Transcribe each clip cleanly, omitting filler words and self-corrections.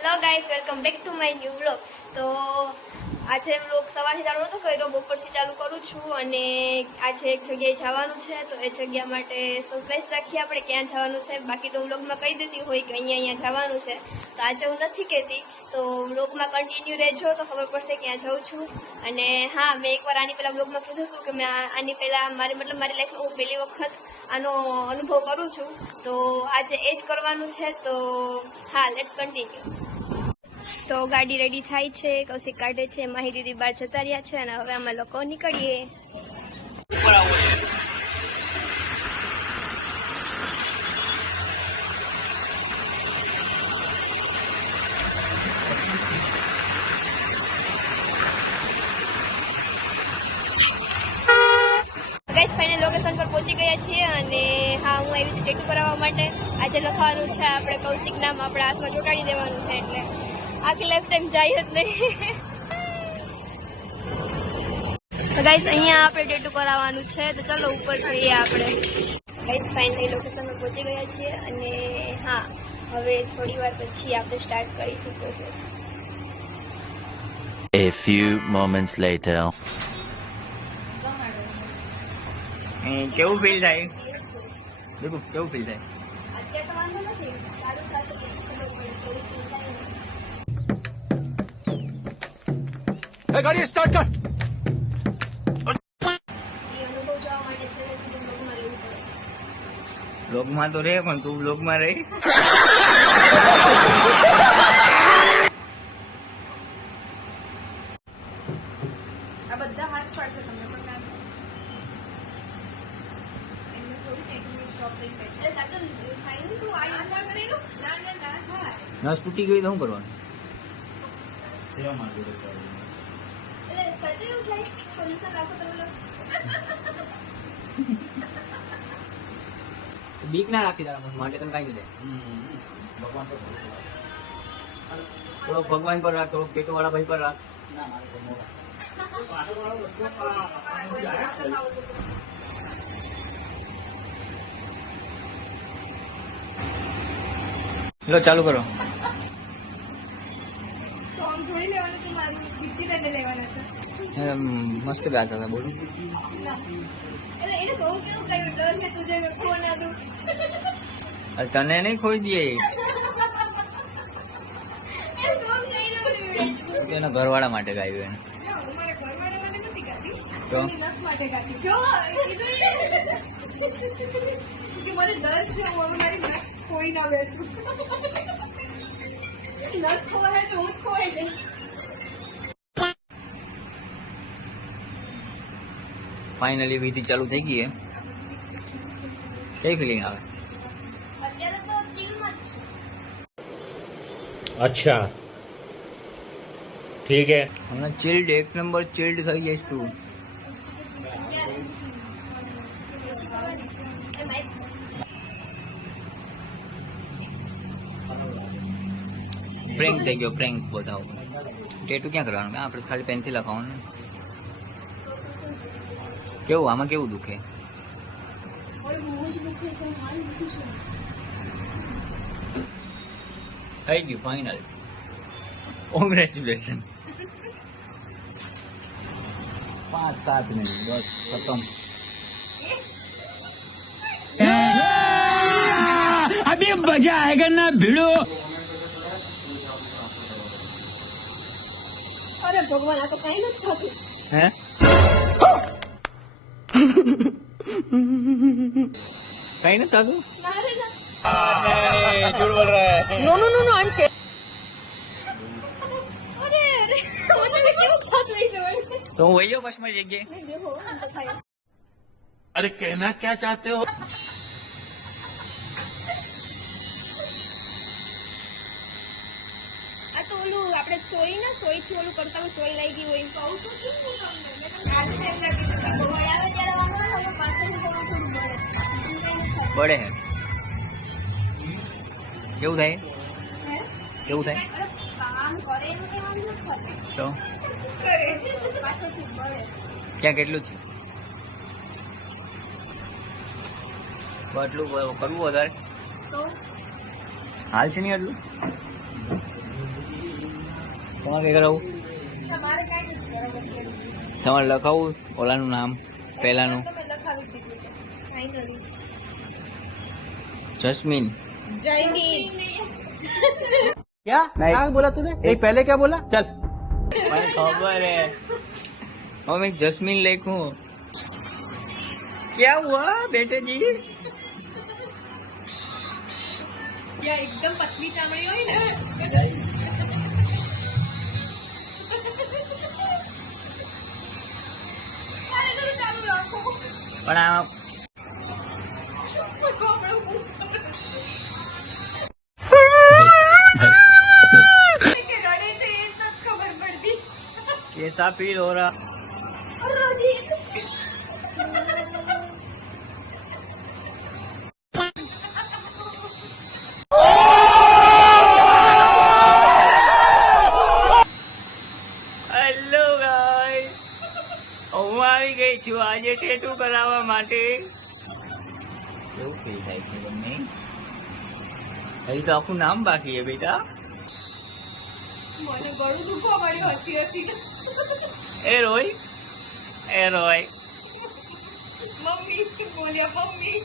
Hello guys, welcome back to my new vlog. તો આજે vlog સવારથી ચાલુ નહોતો કર્યો, બપોરથી ચાલુ કરું છું. અને આજે એક જગ્યાએ જવાનું છે, તો એ જગ્યા માટે સરપ્રાઈઝ રાખીએ આપણે ક્યાં જવાનું છે. બાકી તો વ્લોગમાં કહી દેતી હોય કે અહીંયા જવાનું છે, તો આજે હું નથી કહેતી. તો વ્લોગમાં કન્ટિન્યુ રહેજો તો ખબર પડશે ક્યાં જાઉં છું. અને હા, મેં એકવાર આની પહેલાં વ્લોગમાં કીધું હતું કે મેં આની પહેલાં મારી લાઈફમાં હું પહેલી વખત આનો અનુભવ કરું છું. તો આજે એ જ કરવાનું છે. તો હા, લેટ્સ કન્ટિન્યુ. તો ગાડી રેડી થાય છે, કૌશિક કાઢે છે, માહી દીદી બહાર જતા રહ્યા છે અને હવે અમે લોકો નીકળીએ. ગાઈસ, ફાઇનલ લોકેશન પર પહોંચી ગયા છીએ. અને હા, હું આવી રીતે ટેટુ કરાવવા માટે. આજે લખવાનું છે આપણે કૌશિક નામ આપણા હાથમાં ચોંટાડી દેવાનું છે, એટલે આખી લાઈફ ટાઈમ જાય જ નહીં. તો ગાઈસ, અહીંયા આપણે ટેટુ કરાવવાનું છે, તો ચલો ઉપર જઈએ આપણે. ગાઈસ, ફાઇનલી લોકેશન પર પહોંચી ગયા છીએ. અને હા, હવે થોડી વાર પછી આપણે સ્ટાર્ટ કરીશું process. A few moments later. કેવું ફીલ થાય? દેખો કેવું ફીલ થાય? અત્યારે તો વાંધો નથી, ચાલુ થશે પછી ખબર પડે કેવું feel થાય. Hey, गाड़ी स्टार्ट कर. એ અનુભવ જોવા માટે છેલ્લે સુધી બ્લોગમાં રહેવું પડે. બ્લોગમાં તો રહે પણ તું બ્લોગમાં રહી. આ બધા હાથ પાડશે તમને પણ ના એમને થોડી ટેકનિક શોપ લઈ ગઈ એટલે સાચું થાય ને તું આ યાદ કરેલું ના થાય નસ તૂટી ગઈ તો શું કરવાનું? એટલે સાચું એવું થાય, સોલ્યુશન રાખો તમે લોકો. બીક ના રાખી તારા માટે તને કઈ દે. થોડો ભગવાન પર રાખ, થોડો પેટો વાળા ભાઈ પર રાખ. લો ચાલુ કરો. સોંગ થોડી લેવાનું છે મારું દીપ્તિબેનને લેવાના છે મસ્ત ગાતા હતા બોલું. એટલે એને સોંગ કેવું કહ્યું ડર મેં તુજે મેં ખો ના દઉં તને નહીં ખોઈ દે, એ સોંગ કઈ ના એના ઘરવાળા માટે ગાયું એને. હું મારા ઘરવાળા માટે નથી ગાતી, તો? એની નસ માટે ગાતી. જો કે મને ડર છે, હું હવે મારી નસ ખોઈ ના બેસું. નસ ખોવાય તો હું જ ખોવાઈ જઈશ. ફાઇનલી વિધિ ચાલુ થઈ ગઈ. કઈ ફિલિંગ આવે? અત્યારે તો ચીલમાં જ છું. अच्छा ठीक है. હમણાં ચિલ્ડ, એક નંબર ચિલ્ડ થઈ જઈશ તું. અત્યારે પછી કરવાની એમાં જ છે. પ્રેન્ક થઈ ગયો, પ્રેન્ક બતાવો. ટેટુ ક્યાં કરવાનું? આપણે ખાલી પેનથી લખાવવાનું. કેવું આમાં કેવું દુખે? ઓલું મોં જ દુખે છે, હાલ દુખું છું. થઈ ગયું ફાઇનલ. કોંગ્રેચ્યુલેશન. 5-7 મિનિટ બસ ખતમ. અભી મજા આયેગા ના ભીડો. અરે ભગવાન, આ તો કઈ નથી થતું. હે કઈ નથી થતું? ના રે ના. झूठ बोल रहा है. અરે અરે મને કેવું થતું હશે વળી. તો હું વહી જાઉં બસમાં જગ્યાએ. નહીં દેખો આમ તો થાય. अरे कहना क्या चाहते हो? આ તો ઓલું આપણે સોઈ થી ઓલું કરતા હોય, સોઈ લાગી હોય તો આવું તો શું તમને આવે ત્યારે વાંધો ના આવે, પાછળથી થોડું થોડું મળે. પડે હે કેવું થાય? હે? કેવું થાય? અરે કામ કરે એનું કઈ વાંધો નથી થતો. તો શું કરે પાછળથી મળે. ક્યાં કેટલું છે? એટલું કરવું વધારે તો હાલ છે નહીં એટલું? તમારે કઈ કરાવું? તમારે કાંઈ નથી બરાબર છે. તમારે લખાવું ઓલાનું નામ પહેલાનું? તો મેં લખાવી જ દીધું છે ફાઇનલી. જસ્મીન. જયમીન. क्या क्या बोला तूने एक पहले क्या बोला चल મને ખબર है और मैं जस्मीन लिखूं क्या हुआ बेटे जी? ત્યાં એકદમ પતલી ચામડી હોય ને અરે તો ચાલુ રાખો. પણ આ કે રડે છે એ તો ખબર પડતી. कैसा फील हो रहा? રોજી હેલો ગાઈસ, હું આવી ગઈ છું આજે ટેટુ કરાવવા માટે. કેવું ફીલ થાય છે તમને? હજી તો આખું નામ બાકી છે બેટા. મને ગળું દુખવા મળ્યું હસી હસી. એ રોય, એ રોય. મમ્મી બોલ્યા mummy.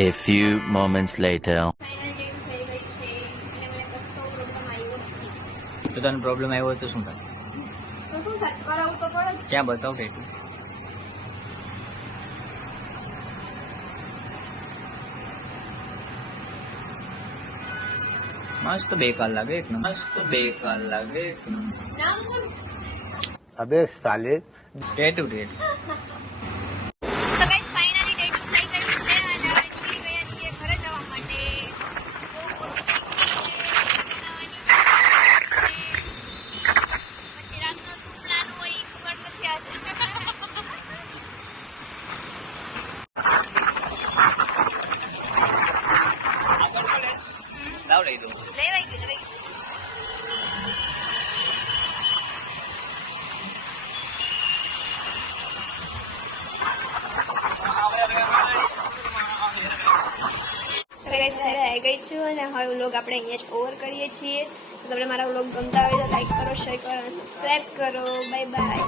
A few moments later. Final date થઈ ગઈ છે અને મને કશો પ્રોબ્લેમ આવ્યો નથી. તો તને પ્રોબ્લેમ આવ્યો હોય તો શું થાય? તો શું થાય, કરાવવું તો પડે જ. ક્યાં બતાવ ટેટુ? મસ્ત બેકાર લાગે એક નંબર. મસ્ત બેકાર લાગે એક નંબર. નામ બોલ. अबे साले ટેટુ ટેટુ. તો ગાઈસ ફાઇનલી ડેટ થઈ ગયું છે અને હવે નીકળી ગયા છીએ ઘરે જવા માટે. બહુ મોડું થઈ ગયું છે, બનાવવાની છે. પછી રાતનો શું પ્લાન હોય એ ખબર નથી આજે. લાવ લઈ દઉં. લેવાઈ ગયું, લેવાઈ ગયું. ગાઈસ ઘરે આવી ગઈ છું અને હવે વ્લોગ આપણે અહીંયા જ ઓવર કરીએ છીએ. તો તમને મારા વ્લોગ ગમતા હોય તો લાઈક કરો, શેર કરો અને સબસ્ક્રાઇબ કરો. Bye bye.